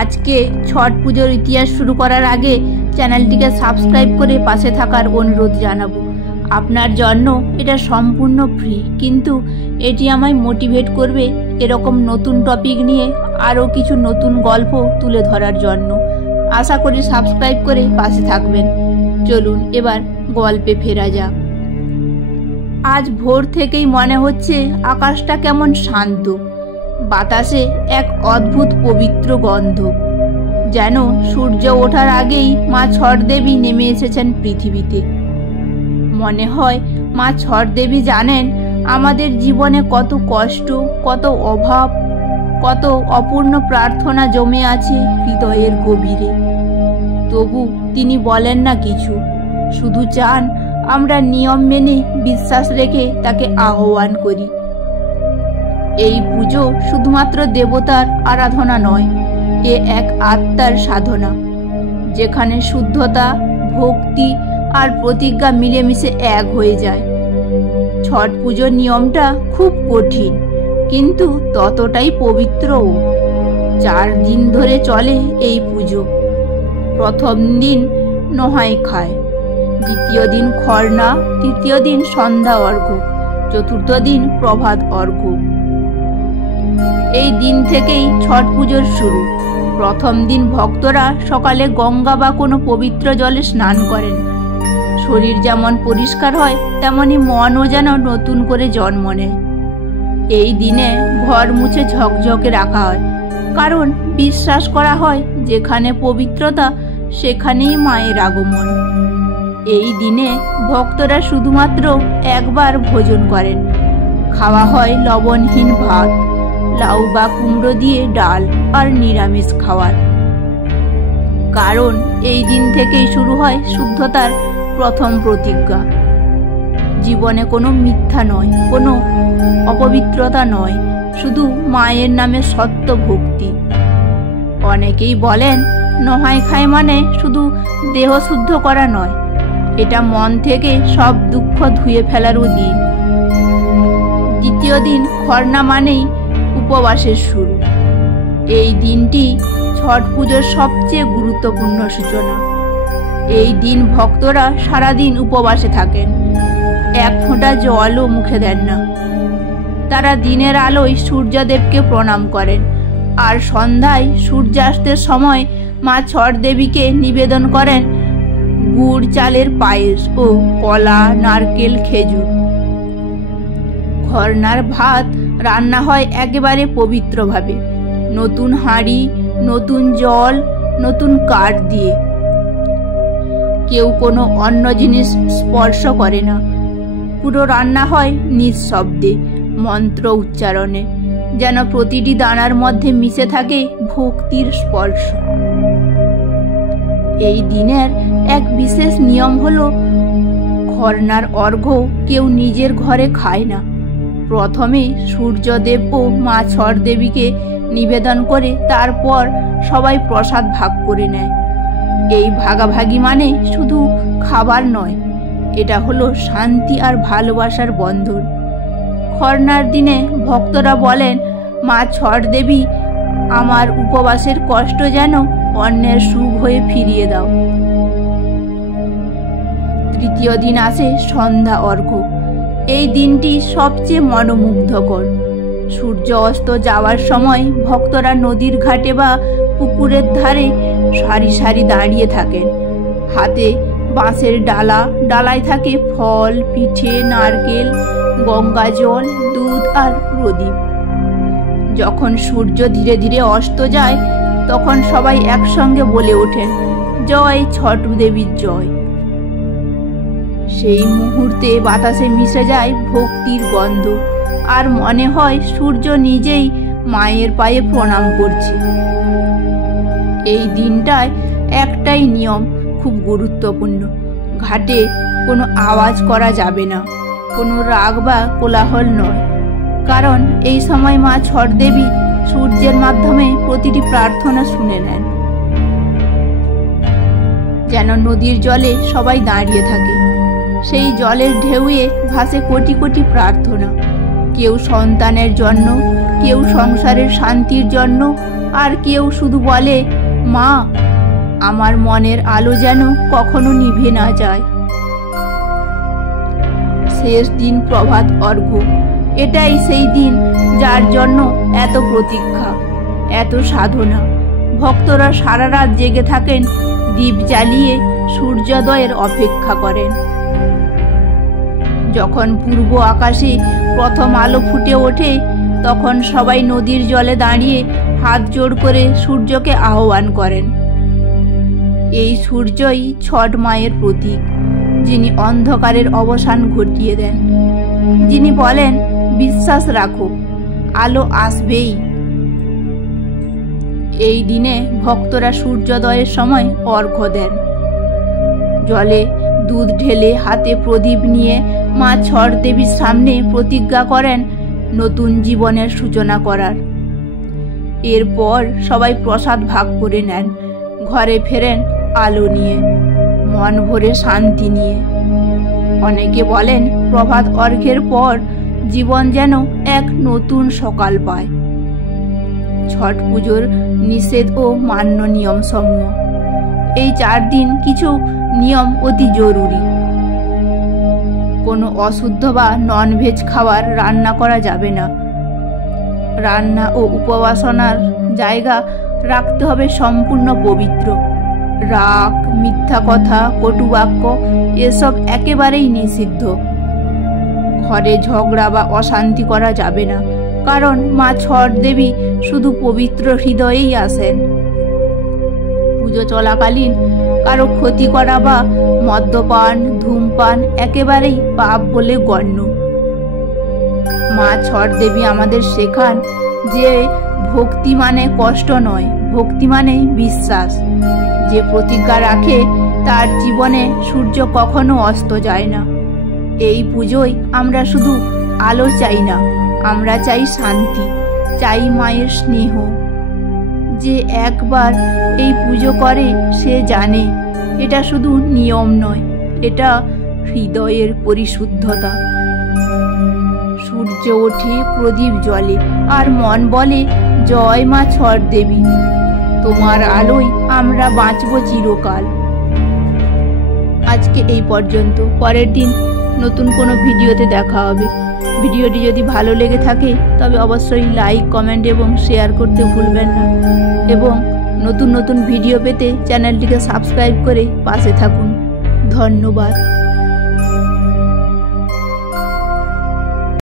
আজকে ছট পুজোর ইতিহাস শুরু করার আগে চ্যানেলটিকে সাবস্ক্রাইব করে পাশে থাকার অনুরোধ জানাবো। আপনার জন্য এটা সম্পূর্ণ ফ্রি, কিন্তু এটি আমায় মোটিভেট করবে এরকম নতুন টপিক নিয়ে আরও কিছু নতুন গল্প তুলে ধরার জন্য। আশা করি সাবস্ক্রাইব করে পাশে থাকবেন। চলুন এবার গল্পে ফেরা যাক। আজ ভোর থেকেই মনে হচ্ছে আকাশটা কেমন শান্ত, বাতাসে এক অদ্ভুত পবিত্র গন্ধ, যেন সূর্য ওঠার আগেই মা ছট দেবী নেমে এসেছেন পৃথিবীতে। মনে হয় মা ছট দেবী জানেন আমাদের জীবনে কত কষ্ট, কত অভাব, কত অপূর্ণ প্রার্থনা জমে আছে হৃদয়ের গভীরে। তবু তিনি বলেন না কিছু, শুধু চান আমরা নিয়ম মেনে বিশ্বাস রেখে তাকে আহ্বান করি। এই পুজো শুধুমাত্র দেবতার আরাধনা নয়, এ এক আত্মার সাধনা, যেখানে শুদ্ধতা, ভক্তি আর প্রতিজ্ঞা মিলেমিশে এক হয়ে যায়। ছট পুজোর নিয়মটা খুব কঠিন, কিন্তু ততটাই পবিত্রও। 4 দিন ধরে চলে এই পুজো। প্রথম দিন নহাই খায়, দ্বিতীয় দিন খরনা, তৃতীয় দিন সন্ধ্যা অর্ঘ্য, চতুর্থ দিন প্রভাত অর্ঘ্য। এই দিন থেকেই ছট পুজোর শুরু। প্রথম দিন ভক্তরা সকালে গঙ্গা বা কোনো পবিত্র জলে স্নান করেন। শরীর যেমন পরিষ্কার হয়, তেমনি মনও যেন নতুন করে জন্ম নেয়। এই দিনে ঘর মুছে ঝকঝকে রাখা হয়, কারণ বিশ্বাস করা হয় যেখানে পবিত্রতা সেখানেই মায়ের আগমন। এই দিনে ভক্তরা শুধুমাত্র একবার ভোজন করেন। খাওয়া হয় লবণহীন ভাত, লাউ বা কুমড়ো দিয়ে ডাল আর নিরামিষ খাওয়ার। কারণ এই দিন থেকেই শুরু হয় শুদ্ধতার প্রথম প্রতিজ্ঞা। জীবনে কোনো মিথ্যা নয়, কোনো অপবিত্রতা নয়, শুধু মায়ের নামে সত্য ভক্তি। অনেকেই বলেন নহাই খায় মানে শুধু দেহ শুদ্ধ করা নয়, এটা মন থেকে সব দুঃখ ধুয়ে ফেলারও দিন। দ্বিতীয় দিন খরনা মানেই উপবাসের শুরু। এই দিনটি ছট পুজোর সবচেয়ে গুরুত্বপূর্ণ সূচনা। এই দিন ভক্তরা সারাদিন উপবাসে থাকেন, এক ফোঁটা জলও মুখে দেন না। তারা দিনের আলোয় সূর্যদেবকে প্রণাম করেন, আর সন্ধ্যায় সূর্যাস্তের সময় মা ছট দেবীকে নিবেদন করেন গুড় চালের পায়েস ও কলা, নারকেল, খেজুর। খরনার ভাত রান্না হয় একেবারে পবিত্রভাবে, নতুন হাঁড়ি, নতুন জল, নতুন কাঠ দিয়ে। কেউ কোনো অন্য জিনিস স্পর্শ করে না। পুরো রান্না হয় নিঃশব্দে, মন্ত্র উচ্চারণে, যেন প্রতিটি দানার মধ্যে মিশে থাকে ভক্তির স্পর্শ। এই দিনের এক বিশেষ নিয়ম হলো খরনার অর্ঘ্য কেউ নিজের ঘরে খায় না। প্রথমে সূর্যদেব ও মা ছট দেবীকে নিবেদন করে তারপর সবাই প্রসাদ ভাগ করে নেয়। এই ভাগাভাগি মানে শুধু খাবার নয়, এটা হলো শান্তি আর ভালোবাসার বন্ধন। খরনার দিনে ভক্তরা বলেন, মা ছট দেবী, আমার উপবাসের কষ্ট যেন অন্যের সুখ হয়ে ফিরিয়ে দাও। তৃতীয় দিন আসে সন্ধ্যা অর্ঘ্য। এই দিনটি সবচেয়ে মনোমুগ্ধকর। সূর্য অস্ত যাওয়ার সময় ভক্তরা নদীর ঘাটে বা পুকুরের ধারে সারি সারি দাঁড়িয়ে থাকেন। হাতে বাঁশের ডালা, ডালায় থাকে ফল, পিঠে, নারকেল, গঙ্গা জল, দুধ আর প্রদীপ। যখন সূর্য ধীরে ধীরে অস্ত যায়, তখন সবাই একসঙ্গে বলে ওঠেন, জয় ছট দেবীর জয়। সেই মুহূর্তে বাতাসে মিশে যায় ভক্তির গন্ধ, আর মনে হয় সূর্য নিজেই মায়ের পায়ে প্রণাম করছে। এই দিনটায় একটাই নিয়ম খুব গুরুত্বপূর্ণ, ঘাটে কোনো আওয়াজ করা যাবে না, কোনো রাগ বা কোলাহল নয়। কারণ এই সময় মা ছট দেবী সূর্যের মাধ্যমে প্রতিটি প্রার্থনা শুনে নেন। যেন নদীর জলে সবাই দাঁড়িয়ে থাকে, সেই জলের ঢেউয়ে ভাসে কোটি কোটি প্রার্থনা। কেউ সন্তানের জন্য, কেউ সংসারের শান্তির জন্য, আর কেউ শুধু বলে, মা, আমার মনের আলো যেন কখনো নিভে না যায়। শেষ দিন প্রভাত অর্ঘ্য, এটাই সেই দিন যার জন্য এত প্রতীক্ষা, এত সাধনা। ভক্তরা সারা রাত জেগে থাকেন, দীপ জ্বালিয়ে সূর্যোদয়ের অপেক্ষা করেন। যখন পূর্ব আকাশে প্রথম আলো ফুটে ওঠে, তখন সবাই নদীর জলে দাঁড়িয়ে হাত জোড় করে সূর্যকে আহ্বান করেন। এই সূর্যই ছট মায়ের প্রতীক, যিনি অন্ধকারের অবসান ঘটিয়ে দেন, যিনি বলেন, বিশ্বাস রাখো, আলো আসবেই। এই দিনে ভক্তরা সূর্যোদয়ের সময় অর্ঘ্য দেন। জলে দুধ ঢেলে হাতে প্রদীপ নিয়ে মা ছট দেবীর সামনে প্রতিজ্ঞা করেন নতুন জীবনের সূচনা করার। এরপর সবাই প্রসাদ ভাগ করে নেন, ঘরে ফেরেন আলো নিয়ে, মন ভরে শান্তি নিয়ে। অনেকে বলেন প্রভাত অর্ঘ্যের পর জীবন যেন এক নতুন সকাল পায়। ছট পুজোর নিষেধ ও মান্য নিয়ম সমূহ। এই 4 দিন কিছু নিয়ম অতি জরুরি। কোনো অশুদ্ধ বা ননভেজ খাবার রান্না করা যাবে না। রান্না ও উপবাসনার জায়গা রাখতে হবে সম্পূর্ণ পবিত্র। রাগ, মিথ্যা কথা, কটুবাক্য এসব একেবারেই নিষিদ্ধ। ঘরে ঝগড়া বা অশান্তি করা যাবে না, কারণ মা ছট দেবী শুধু পবিত্র হৃদয়েই আসেন। পুজো চলাকালীন কারো ক্ষতি করা বা মদ্যপান, ধূমপান একেবারেই পাপ বলে গণ্য। মা ছট দেবী আমাদের শেখান যে ভক্তি মানে কষ্ট নয়, ভক্তি মানে বিশ্বাস। যে প্রতিজ্ঞা রাখে তার জীবনে সূর্য কখনো অস্ত যায় না। এই পুজোয় আমরা শুধু আলো চাই না, আমরা চাই শান্তি, চাই মায়ের স্নেহ। যে একবার এই পুজো করে সে জানে এটা শুধু নিয়ম নয়, এটা হৃদয়ের পরিশুদ্ধতা। সূর্য ওঠে, প্রদীপ জ্বলে, আর মন বলে, জয় মা ছট দেবী, তোমার আলোয় আমরা বাঁচব চিরকাল। আজকে এই পর্যন্ত। পরের দিন নতুন কোনো ভিডিওতে দেখা হবে। ভিডিওটি যদি ভালো লেগে থাকে তবে অবশ্যই লাইক, কমেন্ট এবং শেয়ার করতে ভুলবেন না। এবং নতুন নতুন ভিডিও পেতে চ্যানেলটিকে সাবস্ক্রাইব করে পাশে থাকুন। ধন্যবাদ।